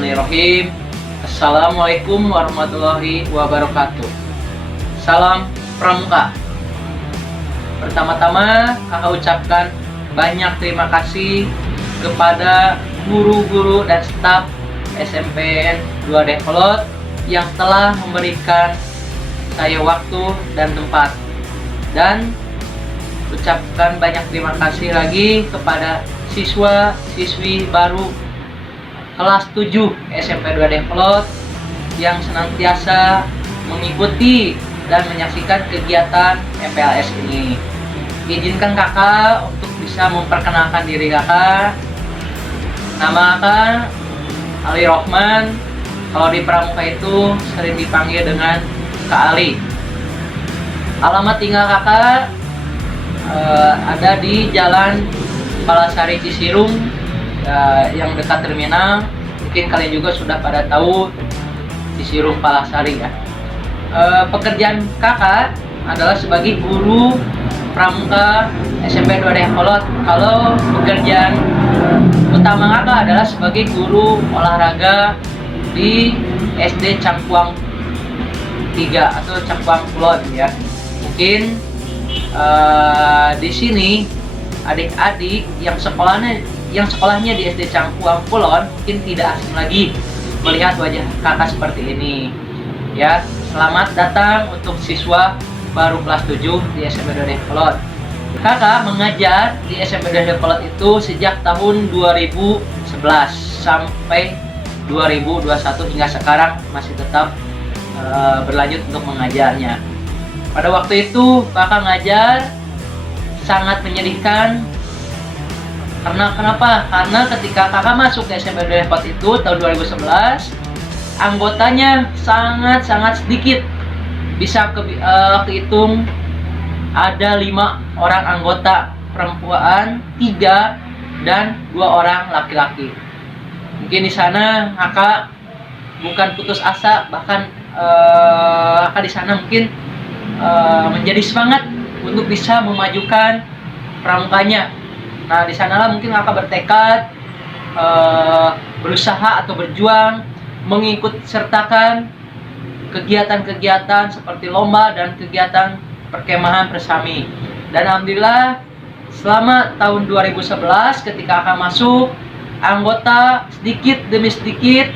Bismillahirrahmanirrahim. Assalamualaikum warahmatullahi wabarakatuh. Salam Pramuka. Pertama-tama kakak ucapkan banyak terima kasih kepada guru-guru dan staf SMPN 2 Dayakolot yang telah memberikan saya waktu dan tempat. Dan ucapkan banyak terima kasih lagi kepada siswa-siswi baru kelas 7 SMP 2 Dayakolot yang senantiasa mengikuti dan menyaksikan kegiatan MPLS ini. Izinkan kakak untuk bisa memperkenalkan diri kakak. Nama kakak Ali Rohman. Kalau di Pramuka itu sering dipanggil dengan Kak Ali. Alamat tinggal kakak ada di Jalan Palasari Cisirung yang dekat terminal. Mungkin kalian juga sudah pada tahu Cisirung Palasari ya. Pekerjaan kakak adalah sebagai guru Pramuka SMP 2 Dayakolot. Kalau pekerjaan utama kakak adalah sebagai guru olahraga di SD Cangkuang 3 atau Cangkuang Kulon ya. Mungkin di sini adik-adik yang sekolahnya di SD Cangkuang Kulon mungkin tidak asing lagi melihat wajah kakak seperti ini ya. Selamat datang untuk siswa baru kelas 7 di SMP 2 Dayakolot. Kakak mengajar di SMP 2 Dayakolot itu sejak tahun 2011 sampai 2021 hingga sekarang masih tetap berlanjut untuk mengajarnya. Pada waktu itu kakak ngajar sangat menyedihkan. Kenapa? Karena ketika kakak masuk ke SMP 2 Dayakolot itu tahun 2011, anggotanya sangat sedikit. Bisa kehitung ada 5 orang anggota perempuan, 3 dan 2 orang laki-laki. Mungkin di sana kakak bukan putus asa, bahkan kakak di sana mungkin menjadi semangat untuk bisa memajukan pramukanya. Nah, di sanalah mungkin kakak bertekad berusaha atau berjuang mengikut sertakan kegiatan-kegiatan seperti lomba dan kegiatan perkemahan persami. Dan alhamdulillah selama tahun 2011 ketika kakak masuk, anggota sedikit demi sedikit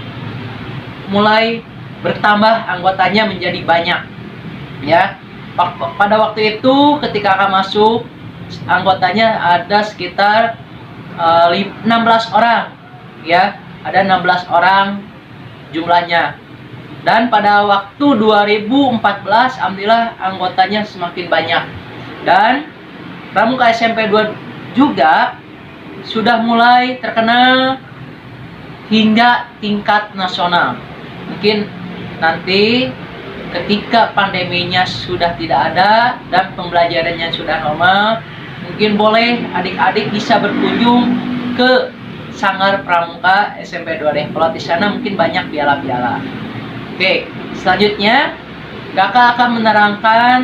mulai bertambah, anggotanya menjadi banyak ya. Pada waktu itu ketika kakak masuk, anggotanya ada sekitar 16 orang ya, ada 16 orang jumlahnya. Dan pada waktu 2014 alhamdulillah anggotanya semakin banyak. Dan Pramuka SMP 2 juga sudah mulai terkenal hingga tingkat nasional. Mungkin nanti ketika pandeminya sudah tidak ada dan pembelajarannya sudah normal, mungkin boleh adik-adik bisa berkunjung ke Sanggar Pramuka SMP 2 Dayakolot. Di sana mungkin banyak piala-piala. Oke, selanjutnya kakak akan menerangkan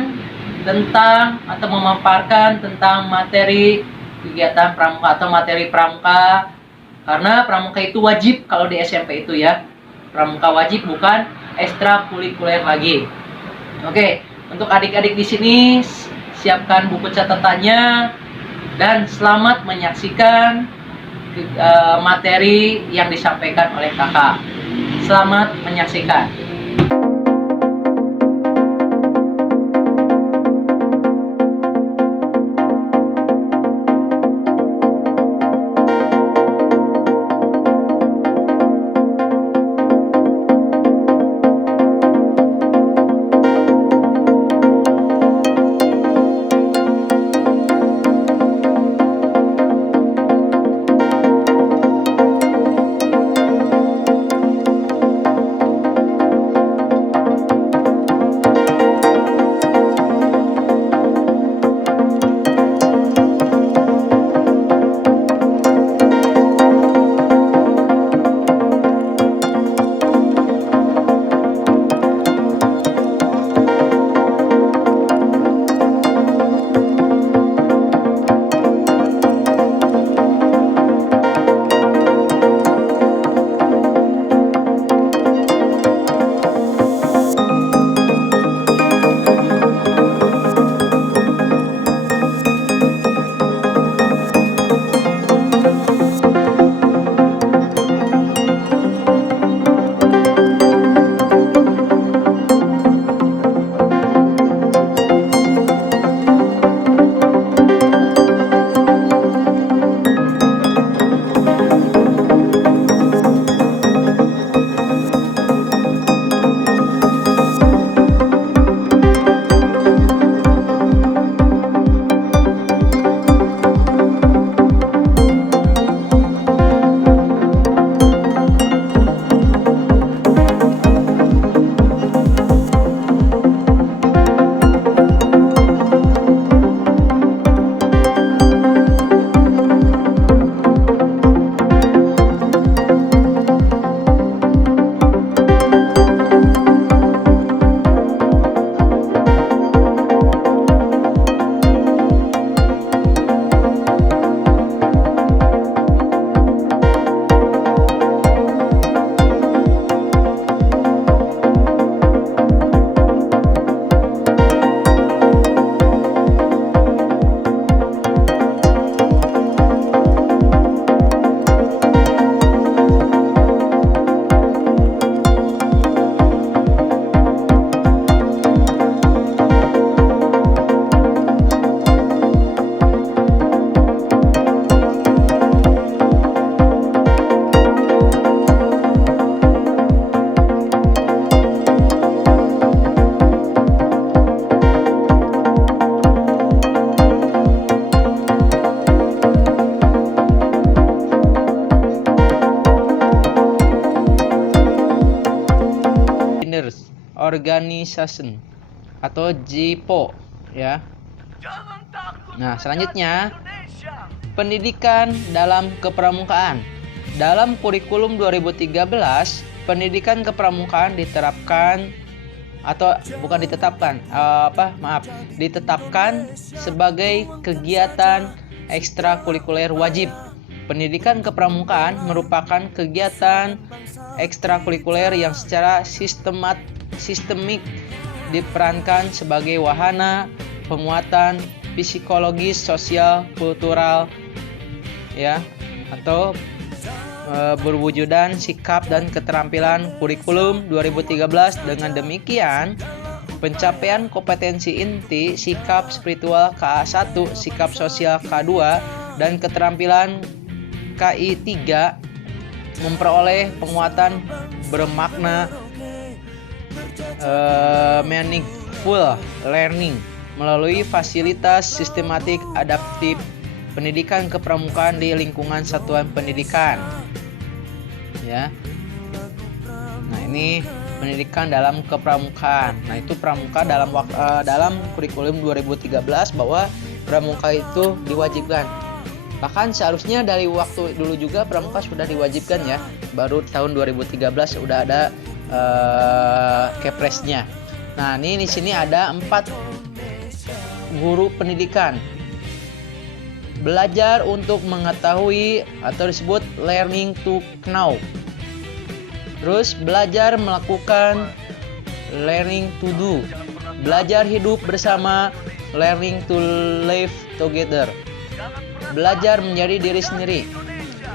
tentang atau memaparkan tentang materi kegiatan pramuka atau materi pramuka. Karena pramuka itu wajib kalau di SMP itu ya. Pramuka wajib, bukan ekstrakurikuler lagi. Oke, untuk adik-adik di sini siapkan buku catatannya dan selamat menyaksikan materi yang disampaikan oleh kakak. Selamat menyaksikan. Organization atau JIPO ya. Nah, selanjutnya pendidikan dalam kepramukaan. Dalam kurikulum 2013, pendidikan kepramukaan ditetapkan sebagai kegiatan ekstrakurikuler wajib. Pendidikan kepramukaan merupakan kegiatan ekstrakurikuler yang secara sistemik diperankan sebagai wahana penguatan psikologis, sosial, kultural ya, atau berwujudan sikap dan keterampilan kurikulum 2013. Dengan demikian, pencapaian kompetensi inti sikap spiritual KA1, sikap sosial K2, dan keterampilan KI3 memperoleh penguatan bermakna meaningful learning melalui fasilitas sistematik adaptif pendidikan kepramukaan di lingkungan satuan pendidikan ya. Nah, ini pendidikan dalam kepramukaan. Nah, itu pramuka dalam kurikulum 2013 bahwa pramuka itu diwajibkan. Bahkan seharusnya dari waktu dulu juga pramuka sudah diwajibkan ya. Baru tahun 2013 sudah ada Kepresnya. Nah, ini di sini ada 4 guru pendidikan. Belajar untuk mengetahui atau disebut learning to know. Terus belajar melakukan, learning to do. Belajar hidup bersama, learning to live together. Belajar menjadi diri sendiri.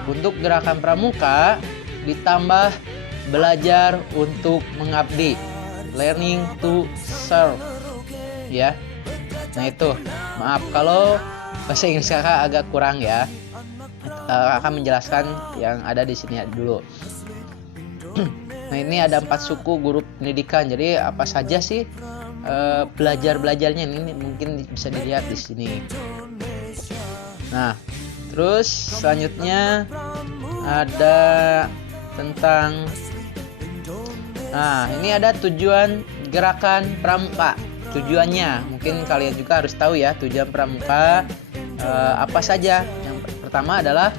Untuk gerakan pramuka ditambah belajar untuk mengabdi, learning to serve ya. Nah, itu maaf kalau bahasa Inggris kakak agak kurang ya. Kakak menjelaskan yang ada di sini dulu. Nah, ini ada 4 suku guru pendidikan. Jadi apa saja sih belajarnya ini mungkin bisa dilihat di sini. Nah, terus selanjutnya ada tentang ini ada tujuan gerakan pramuka. Tujuannya mungkin kalian juga harus tahu ya, tujuan pramuka apa saja. Yang pertama adalah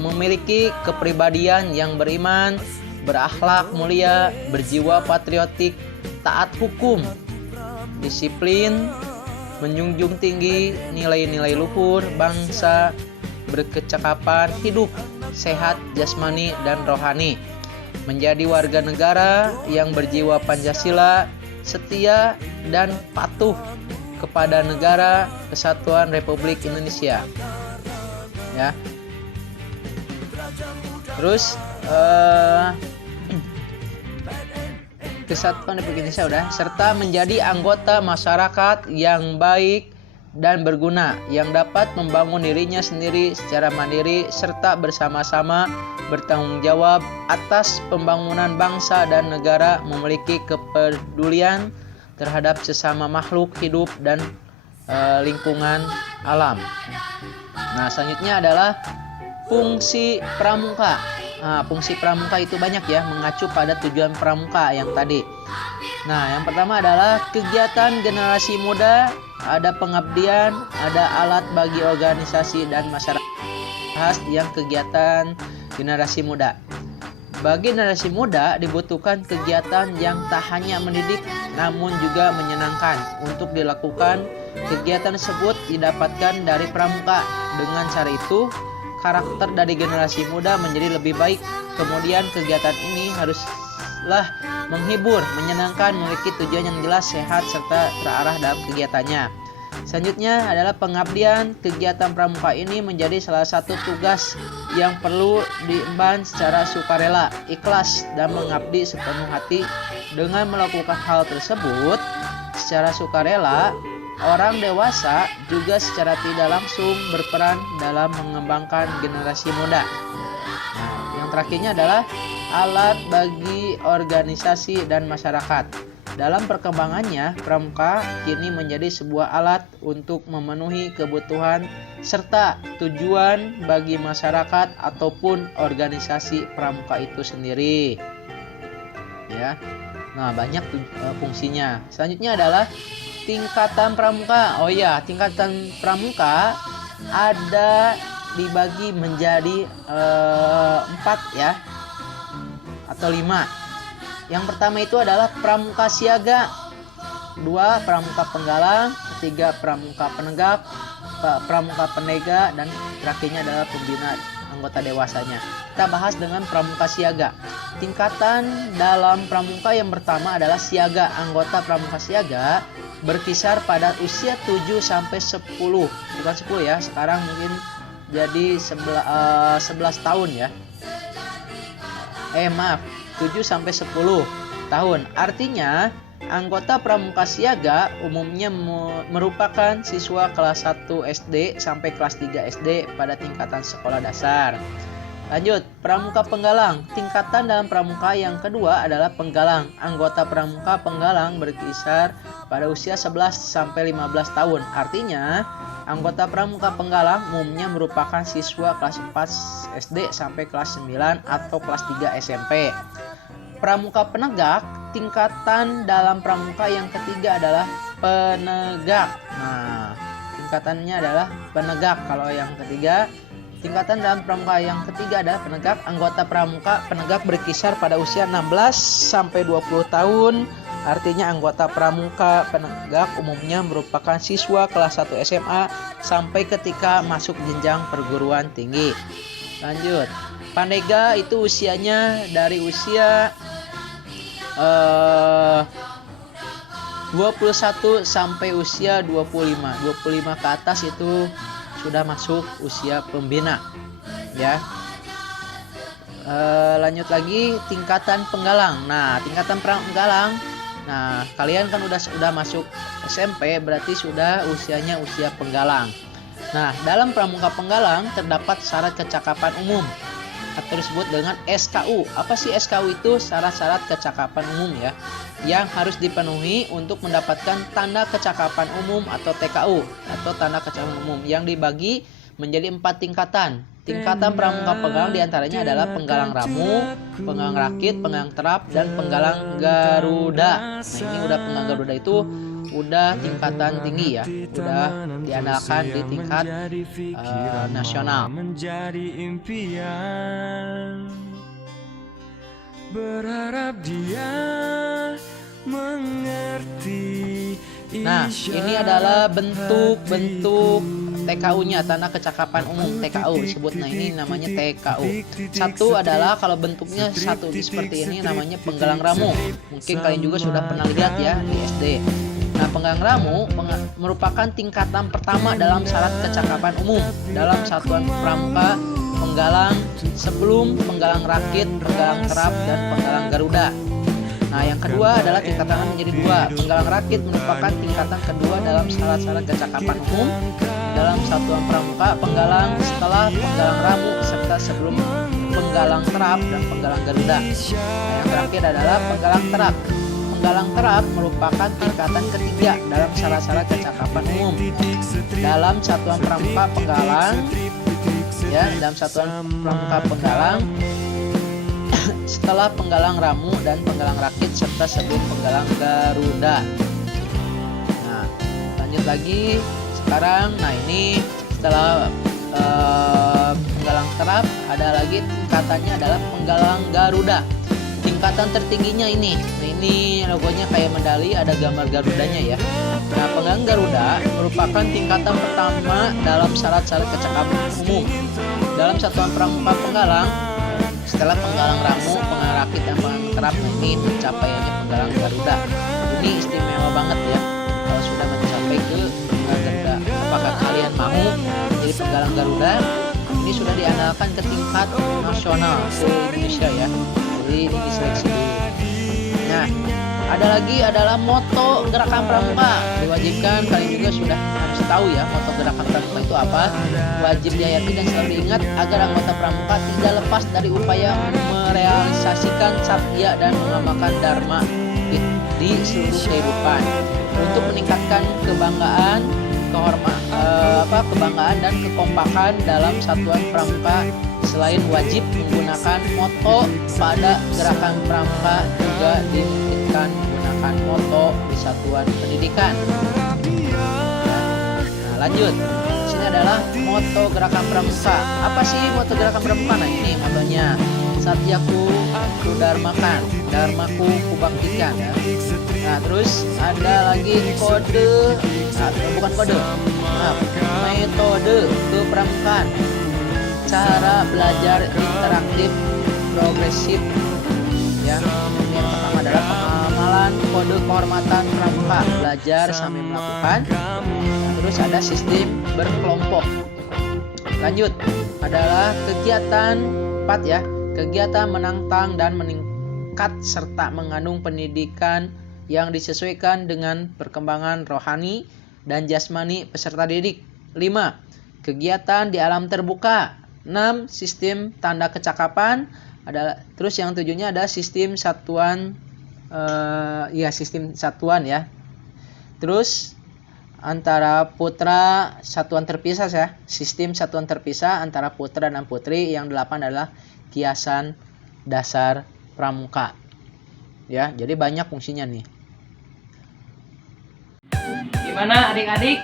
memiliki kepribadian yang beriman, berakhlak mulia, berjiwa patriotik, taat hukum, disiplin, menjunjung tinggi nilai-nilai luhur bangsa, berkecakapan hidup, sehat jasmani dan rohani, menjadi warga negara yang berjiwa Pancasila, setia dan patuh kepada negara kesatuan Republik Indonesia ya. Terus kesatuan Republik Indonesia udah, serta menjadi anggota masyarakat yang baik dan berguna yang dapat membangun dirinya sendiri secara mandiri serta bersama-sama bertanggung jawab atas pembangunan bangsa dan negara, memiliki kepedulian terhadap sesama makhluk hidup dan lingkungan alam. Nah, selanjutnya adalah fungsi pramuka. Nah, fungsi pramuka itu banyak ya, mengacu pada tujuan pramuka yang tadi. Nah, yang pertama adalah kegiatan generasi muda, ada pengabdian, ada alat bagi organisasi dan masyarakat. Yang kegiatan generasi muda. Bagi generasi muda dibutuhkan kegiatan yang tak hanya mendidik namun juga menyenangkan. Untuk dilakukan kegiatan tersebut didapatkan dari pramuka. Dengan cara itu, karakter dari generasi muda menjadi lebih baik. Kemudian kegiatan ini haruslah menghibur, menyenangkan, memiliki tujuan yang jelas, sehat, serta terarah dalam kegiatannya. Selanjutnya adalah pengabdian. Kegiatan pramuka ini menjadi salah satu tugas yang perlu diemban secara sukarela, ikhlas, dan mengabdi sepenuh hati. Dengan melakukan hal tersebut secara sukarela, orang dewasa juga secara tidak langsung berperan dalam mengembangkan generasi muda. Nah, yang terakhirnya adalah alat bagi organisasi dan masyarakat. Dalam perkembangannya, pramuka kini menjadi sebuah alat untuk memenuhi kebutuhan serta tujuan bagi masyarakat ataupun organisasi pramuka itu sendiri. ya. Nah, banyak fungsinya. Selanjutnya adalah tingkatan pramuka. Oh iya, tingkatan pramuka ada dibagi menjadi 4 ya, atau 5. Yang pertama itu adalah pramuka siaga, 2 pramuka penggalang, 3 pramuka penegak, pramuka penega, dan terakhirnya adalah pembina anggota dewasanya. Kita bahas dengan pramuka siaga. Tingkatan dalam pramuka yang pertama adalah siaga. Anggota pramuka siaga berkisar pada usia 7 sampai 10. Bukan 10 ya, sekarang mungkin jadi 11 tahun ya. Maaf, 7 sampai 10 tahun. Artinya anggota pramuka siaga umumnya merupakan siswa kelas 1 SD sampai kelas 3 SD pada tingkatan sekolah dasar. Lanjut, pramuka penggalang. Tingkatan dalam pramuka yang kedua adalah penggalang. Anggota pramuka penggalang berkisar pada usia 11 sampai 15 tahun. Artinya, anggota pramuka penggalang umumnya merupakan siswa kelas 4 SD sampai kelas 9 atau kelas 3 SMP. Pramuka penegak, tingkatan dalam pramuka yang ketiga adalah penegak. Nah, tingkatannya adalah penegak. Kalau yang ketiga, tingkatan dalam pramuka yang ketiga adalah penegak. Anggota pramuka penegak berkisar pada usia 16 sampai 20 tahun. Artinya anggota pramuka penegak umumnya merupakan siswa kelas 1 SMA sampai ketika masuk jenjang perguruan tinggi. Lanjut, pandega itu usianya dari usia 21 sampai usia 25. 25 ke atas itu sudah masuk usia pembina ya. Lanjut lagi, tingkatan penggalang. Nah, tingkatan penggalang, nah kalian kan udah masuk SMP, berarti sudah usianya usia penggalang. Nah, dalam pramuka penggalang terdapat syarat kecakapan umum atau disebut dengan SKU. Apa sih SKU itu? Syarat-syarat kecakapan umum ya, yang harus dipenuhi untuk mendapatkan tanda kecakapan umum atau TKU atau tanda kecakapan umum, yang dibagi menjadi 4 tingkatan. Tingkatan pramuka penggalang diantaranya adalah penggalang ramu, penggalang rakit, penggalang terap, dan penggalang garuda. Nah, ini udah penggalang garuda itu udah tingkatan tinggi ya, udah diandalkan di tingkat nasional. Menjadi impian, berharap dia mengerti. Nah, ini adalah bentuk-bentuk TKU-nya, tanda kecakapan umum TKU disebut. Nah, ini namanya TKU. Satu adalah kalau bentuknya satu seperti ini namanya penggalang ramu. Mungkin kalian juga sudah pernah lihat ya di SD. Nah, penggalang ramu merupakan tingkatan pertama dalam syarat kecakapan umum dalam satuan pramuka penggalang sebelum penggalang rakit, penggalang terap, dan penggalang garuda. Nah, yang kedua adalah tingkatan menjadi 2. Penggalang rakit merupakan tingkatan kedua dalam syarat-syarat kecakapan umum dalam satuan pramuka penggalang setelah penggalang ramu serta sebelum penggalang terap dan penggalang garuda. Nah, yang terakhir adalah penggalang terap. Penggalang terap merupakan tingkatan ketiga dalam syarat-syarat kecakapan umum dalam satuan pramuka penggalang ya, dalam satuan pramuka penggalang setelah penggalang ramu dan penggalang rakit serta sebelum penggalang garuda. Nah, lanjut lagi sekarang. Nah, ini setelah penggalang terap ada lagi tingkatannya adalah penggalang garuda. Tingkatan tertingginya ini. Nah, ini logonya kayak medali, ada gambar garudanya ya. Nah, penggalang garuda merupakan tingkatan pertama dalam syarat-syarat kecakapan umum dalam satuan pramuka penggalang setelah penggalang ramu, penggalang rakit, dan penggalang terap. Nah, ini pencapaiannya penggalang garuda. Ini istimewa banget ya kalau sudah mencapai ke penggalang garuda. Apakah kalian mau menjadi penggalang garuda? Ini sudah diandalkan ke tingkat nasional ke Indonesia ya. Jadi ini diseleksi dulu. Nah, ada lagi adalah moto gerakan pramuka. Diwajibkan, kalian juga sudah harus tahu ya moto gerakan pramuka itu apa. Wajib dihayati dan selalu diingat agar anggota pramuka tidak lepas dari upaya merealisasikan satya dan mengamalkan dharma di seluruh kehidupan untuk meningkatkan kebanggaan dan kekompakan dalam satuan pramuka Selain wajib menggunakan moto pada gerakan pramuka, juga dimungkinkan menggunakan moto di satuan pendidikan. Nah, lanjut. Di sini adalah moto gerakan pramuka. Apa sih moto gerakan pramuka? Nah, ini motonya. Satyaku kudarmakan, dharmaku kubaktikan ya. Nah, terus ada lagi kode, bukan kode. Nah, metode kepramukaan. Cara belajar interaktif progresif ya. Yang pertama adalah pengamalan kode kehormatan pramuka, belajar sambil melakukan. Nah, terus ada sistem berkelompok. Lanjut adalah kegiatan 4 ya. Kegiatan menantang dan meningkat serta mengandung pendidikan yang disesuaikan dengan perkembangan rohani dan jasmani peserta didik. 5. Kegiatan di alam terbuka. 6. Sistem tanda kecakapan. Terus yang 7-nya adalah sistem satuan sistem satuan ya. Terus antara putra satuan terpisah ya. Sistem satuan terpisah antara putra dan putri. Yang 8 adalah kiasan dasar pramuka. Ya, jadi banyak fungsinya nih. Gimana adik-adik?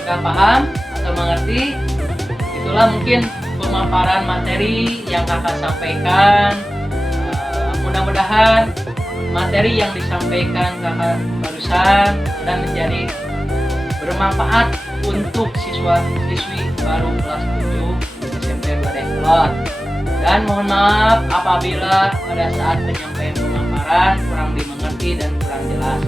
Sudah paham atau mengerti? Itulah mungkin pemaparan materi yang kakak sampaikan. Mudah-mudahan materi yang disampaikan kakak barusan dan menjadi bermanfaat untuk siswa-siswi baru kelas 7 SMP 2 Dengklot. Dan mohon maaf apabila pada saat penyampaian pemaparan kurang dimengerti dan kurang jelas.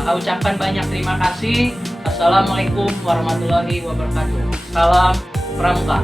Kakak ucapkan banyak terima kasih. Assalamualaikum warahmatullahi wabarakatuh. Salam Pramuka.